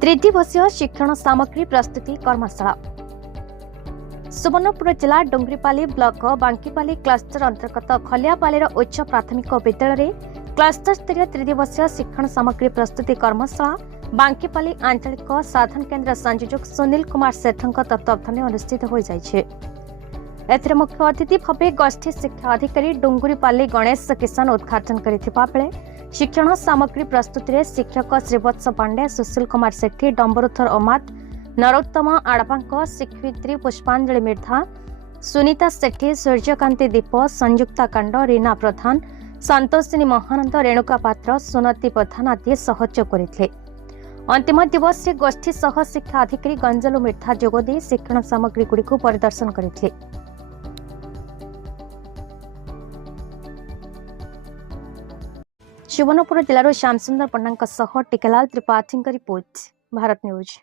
त्रिदिवसीय शिक्षण सामग्री प्रस्तुति कर्मशाला सुवर्णपुर जिला डोंगरीपाली ब्लॉक बांकीपाली क्लस्टर अंतर्गत खलियापाली उच्च प्राथमिक विद्यालय क्लस्टर स्तरीय त्रिदिवसीय शिक्षण सामग्री प्रस्तुति कर्मशाला बांकीपाली आंचलिक साधन केन्द्र संयोजक सुनील कुमार सेठों तत्वावधान अनुष्ठित हो जाइछे। एथिरे मुख्य अतिथि भाव गोष्ठी शिक्षा अधिकारी डोंगरीपाली गणेश किसान उद्घाटन करथिबा बेले शिक्षण सामग्री प्रस्तुति रे शिक्षक श्रीवत्स पांडे सुशील कुमार सेठी डंबरुथर अमात नरोत्तम आड़वा शिक्षयित्री पुष्पांजलि मिर्धा सुनीता सेठी सूर्यकांति दीप संयुक्ता कांड रीना प्रधान संतोषिनी महानंद रेणुका पात्र सुनती प्रधान आदि सहयोग करथिले। अंतिम दिवस गोष्ठी सह शिक्षा अधिकारी गंजलु मिर्धा जोगदे शिक्षण सामग्री गुड़िक परिदर्शन करथिले। सुवर्णपुर जिलार श्यामसुंदर पंडा टिकेलाल त्रिपाठी रिपोर्ट भारत न्यूज।